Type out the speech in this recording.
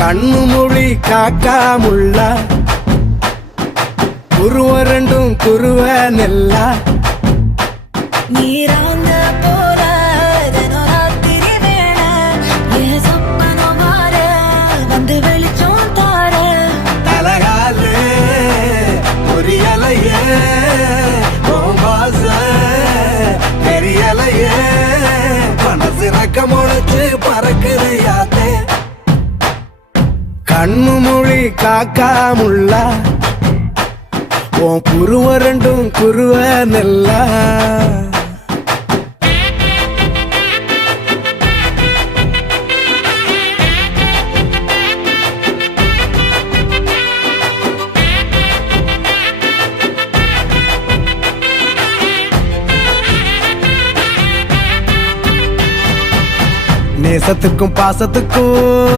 கண்ணு மொழி காக்காமுள்ள குருவ ரெண்டும் குருவ நெல்லா நீராங்க போல தினராத்திரி வேண என் சொப்பனம் மாற வந்து வெளிச்சம் தார தலகாலே பொரியலையே ஓம்பாச பெரியலையே மனசு ரக்க முளைச்சு பறக்குது யாத்தே கண்ணு மொழி காக்காமுள்ள உன் குருவ ரெண்டும் குருவ நெல்லா நேசத்துக்கும் பாசத்துக்கும்